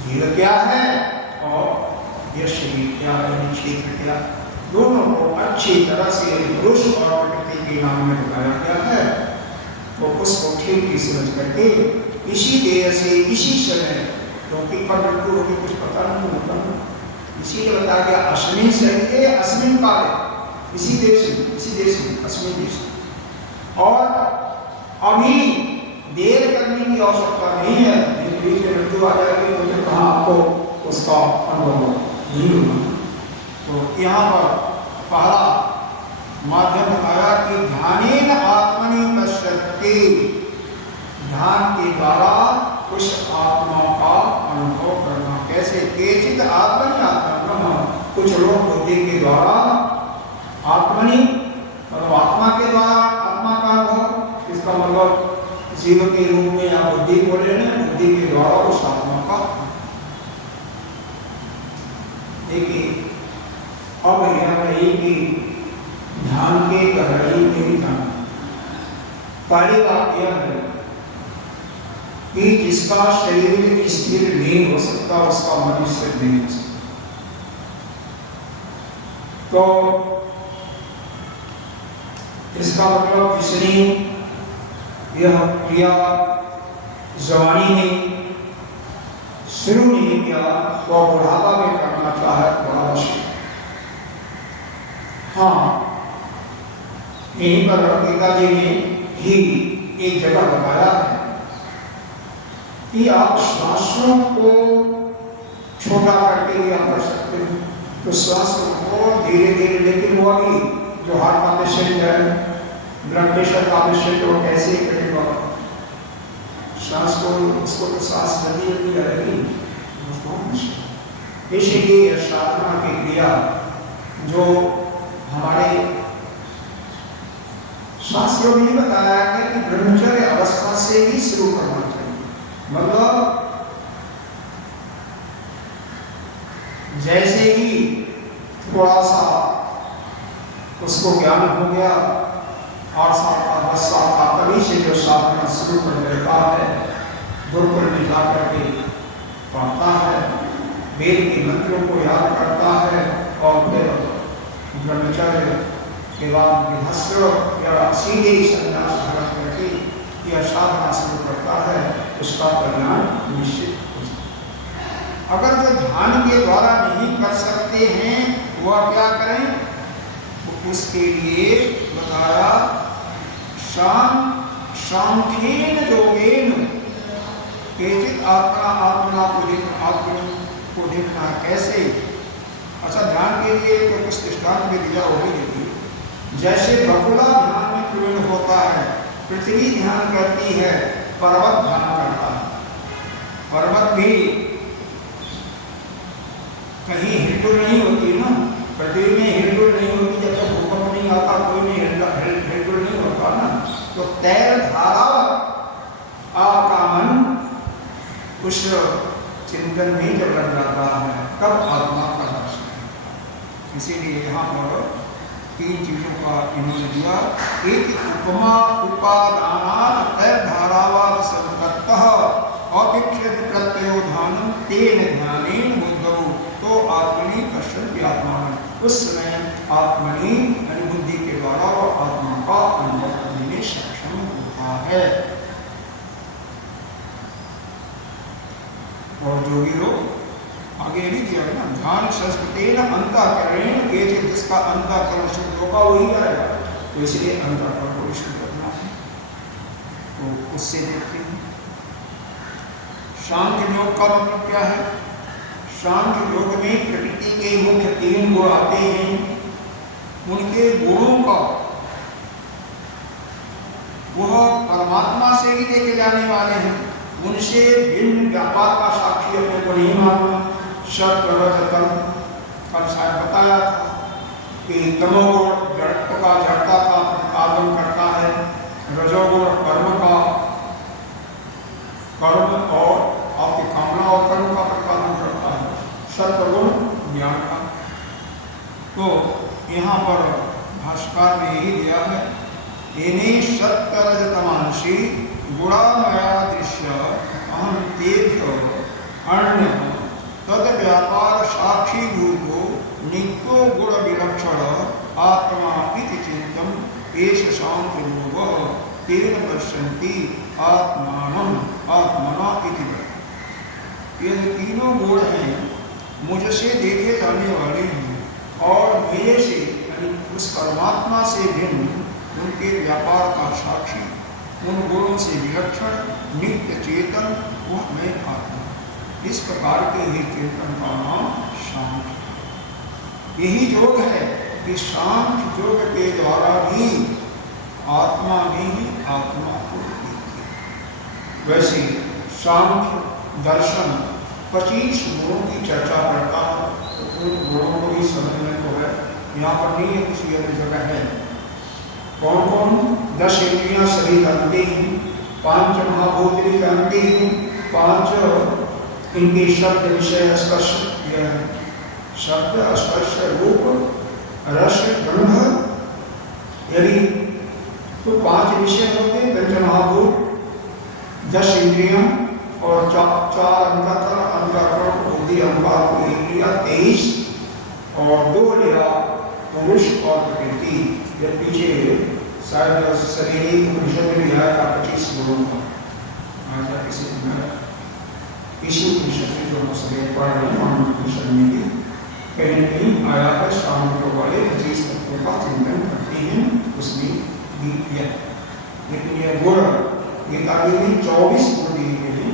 जीव क्या है और यह शरीर क्या है, क्षेत्र क्या, दोनों को अच्छी तरह से पुरुष और प्रकृति के नाम में बताया गया है। तो उसको ठीक ही समझ करके इसी देह से इसी समय, क्योंकि कब मृत्यु होगी कुछ पता नहीं होता, इसीलिए बताया गया अस्मिन् शरीरे अस्मिन् काले, इसी देश में अस्मिन् देश। और अभी देर करने की आवश्यकता नहीं है, बीच में मृत्यु आ जाएगी तो फिर कहाँ आपको उसका अनुभव नहीं होगा। तो यहाँ पर पहला माध्यम बताया कि ध्यानेन आत्मनि पश्यति, ध्यान के द्वारा उस आत्मा का अनुभव करना। कैसे? केचित् आत्मनि बुद्धि के द्वारा आत्मनि, मतलब आत्मा के द्वारा आत्मा का अनुभव, इसका मतलब जीव के रूप में या बुद्धि को लेने, बुद्धि के द्वारा उस आत्मा का। देखिए अब यह रही कि ध्यान के गहराई में भी ध्यान। पहली बात यह है कि जिसका शरीर स्थिर नहीं हो सकता उसका मन स्थिर नहीं हो सकता। तो इसका मतलब जिसने यह क्रिया जवानी में शुरू नहीं किया तो बुढ़ापा में करना चाहे बड़ा मुश्किल। हाँ, यहीं पर गीता जी ने ही एक जगह बताया है कि आप श्वासों को छोटा करके भी आप कर सकते हो। तो श्वास को धीरे धीरे, लेकिन वो अभी जो हार्ट का पेशेंट है, ब्लड प्रेशर का पेशेंट, वो कैसे करेगा श्वास को? उसको तो सांस जल्दी जल्दी आएगी, इसीलिए साधना की क्रिया जो हमारे शास्त्रों में बताया गया कि ब्रह्मचर्य अवस्था से ही शुरू करना चाहिए। मतलब जैसे ही थोड़ा सा उसको ज्ञान हो गया, 8 साल का 10 साल का, तभी से जो साधना शुरू कर देता है, गुरुकुल में जा करके पढ़ता है, वेद के मंत्रों को याद करता है और फिर ब्रह्मचर्य के बाद गृहस्थ या सीधे संन्यास ग्रहण करके यह साधना शुरू करता है, उसका परिणाम निश्चित हो सकता है। अगर जो ध्यान के द्वारा नहीं कर सकते हैं वह क्या करें? तो उसके लिए बताया सांख्येन योगेन केचित् आत्मा को देखना कैसे। अच्छा, ध्यान के लिए तो कुछ दृष्टांत भी दिया, वो भी देखिए। जैसे बकुला ध्यान में प्रवीण होता है, पृथ्वी ध्यान करती है, पर्वत ध्यान करता है। पर्वत भी कहीं हिलडुल नहीं होती ना, पृथ्वी में हिलडुल नहीं होती, जब तक भूकंप नहीं आता कोई नहीं हिलडुल नहीं होता ना। तो तैर धारा आपका मन उस चिंतन में जब लग जाता है तब आत्मा का दर्शन। इसीलिए यहाँ पर 3 चीजों का इन्होंने दिया। एक उपमा उपादान तैर धारावाद संगतः अपेक्षित प्रत्योधानम तेन ध्यानेन बुद्धौ तो आत्मनि पश्यन्ति आत्मान। उस समय आत्मनि बुद्धि के द्वारा वह आत्मा का अनुभव करने में सक्षम होता है। और जोगी लोग आगे नहीं दिया है ना, ध्यान संस्कृतेन अंतःकरणेन केचित्, जिसका अंतःकरण शुद्ध होगा वही आएगा। तो इसलिए अंतःकरण को शुद्ध करना है। तो उससे देखते हैं सांख्य योग का मतलब क्या है। सांख्य योग में प्रकृति के मुख्य 3 गुण आते हैं। उनके गुणों का वह परमात्मा से ही देखे जाने वाले हैं। उनसे भिन्न व्यापार का साक्षी अपने को नहीं मानना। सत्वरजतम कल शायद बताया था कि तमोगुण जड़त्व का, जड़ता का प्रतिपादन करता है। रजोगुण कर्म का, कर्म और आपकी कामना और कर्म का प्रतिपादन करता है। सत्वगुण ज्ञान का। तो यहाँ पर भाष्यकार ने यही दिया है, इन्हीं सत्वरजतमांसी गुणामया दृश्य अहम तेभ्यो अन्य तद व्यापार साक्षी भूतो नित्यो गुण विलक्षण आत्मा इति चिंतन एष सांख्य योग तेन पश्यन्ति आत्मानं आत्मना इति। ये तीनों गुण हैं मुझसे देखे जाने वाले हैं और मेरे से यानी उस परमात्मा से भिन्न उनके व्यापार का साक्षी, उन गुणों से विलक्षण नित्य चेतन वह मैं आत्मा। इस प्रकार के ही चिंतन का नाम सांख्य। यही योग है कि सांख्य योग के द्वारा भी आत्मा में ही आत्मा को देखते। वैसे सांख्य दर्शन 25 गुणों की चर्चा करता है। तो उन गुणों को भी समझने को है, यहाँ पर नहीं है, किसी अन्य जगह है। कौन कौन? 10 इंद्रियां सभी जानते हैं, 5 महाभूत भी जानते हैं, 5 इनके शब्द विषय स्पर्श, शब्द स्पर्श रूप रस गंध, यदि तो 5 विषय होते हैं, 5 महाभूत, 10 इंद्रियां और 4 अंतःकरण बुद्धि अहंकार को इंद्रिया 23 और 2 लिया पुरुष और प्रकृति। ये पीछे शायद शरीर उपनिषद में लिया है 25 गुणों का। आज किसी उपनिषद में जो हम सभी पढ़ रहे हैं उपनिषद में भी कहीं कहीं आया है, शाम वाले जिस तत्वों का चिंतन करते हैं उसमें भी किया। लेकिन यह गुण गीता में 24 गुण दिए गए हैं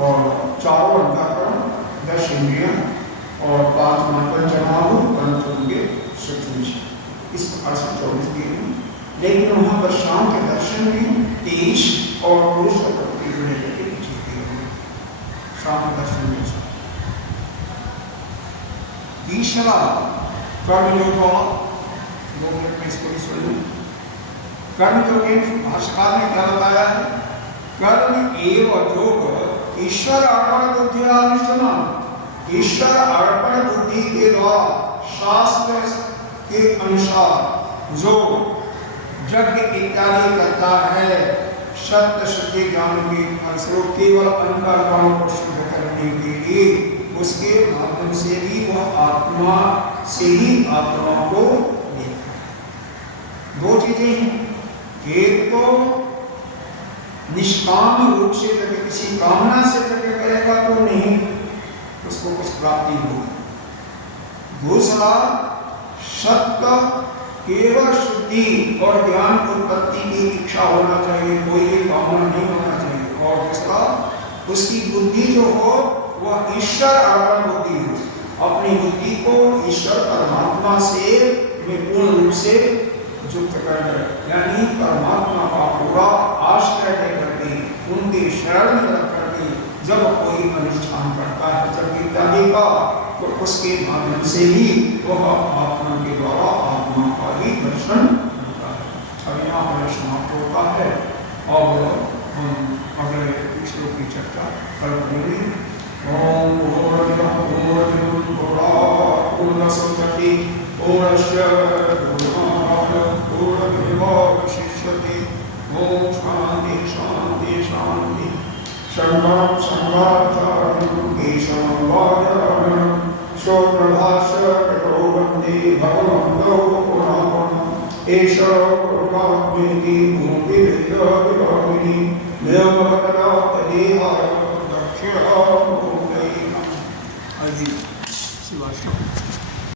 और 4 अंतःकरण, 10 इंद्रियां और 5 महाभूत, पंच उनके सूक्ष्म विषय, इस प्रकार से 24 दिए हैं। लेकिन वहां पर शाम के दर्शन में 23 और पुरुष और प्रकृति को लेकर के 25 दिए हुए शाम के दर्शन में। तीसरा कर्मयोग वाला, 2 मिनट में इसको भी सुन। कर्मयोग भाष्यकार ने क्या बताया है? कर्म एवं योग ईश्वर अर्पण बुद्धि अनुष्ठान, ईश्वर अर्पण बुद्धि के द्वारा शास्त्र के अनुसार जो यज्ञ इत्यादि करता है, सत्य शुद्धि ज्ञान के अनुसार केवल अंतःकरण को शुद्ध करने के लिए, उसके माध्यम से भी वह आत्मा से ही आत्मा को देखता है। 2 चीजें हैं, एक तो निष्काम रूप से करके, किसी कामना से करके करेगा तो नहीं उसको कुछ प्राप्ति होगी। दूसरा, सत्य केवल शुद्धि और ज्ञान उत्पत्ति की इच्छा होना चाहिए, कोई भी कामना नहीं होना चाहिए। और दूसरा, उसकी बुद्धि जो हो वह ईश्वर अर्पण बुद्धि हो, अपनी बुद्धि को ईश्वर परमात्मा से पूर्ण रूप से युक्त कर दे, यानी परमात्मा का पूरा आश्रय लेकर के उनके शरण में रख करके जब कोई अनुष्ठान करता है जब इत्यादि का, तो उसके माध्यम से ही वह आत्मा के द्वारा आत्मा का ही दर्शन होता है। अब यहाँ पर समाप्त होता है और हम अगले श्लोक की चर्चा कल करेंगे। ओम पूर्णसंतति पूर्णस्य पूर्णमेवावशिष्यते। ओम शांति शांति शांति। शरणं शरणाचार्यं केशवं वादरायणं शोत्रभाष्य कृतो वन्दे भगवन्तौ पुनः पुनः। एषः करुणात्मेति मूर्तिर्विद्याविभागिनी देवभक्ता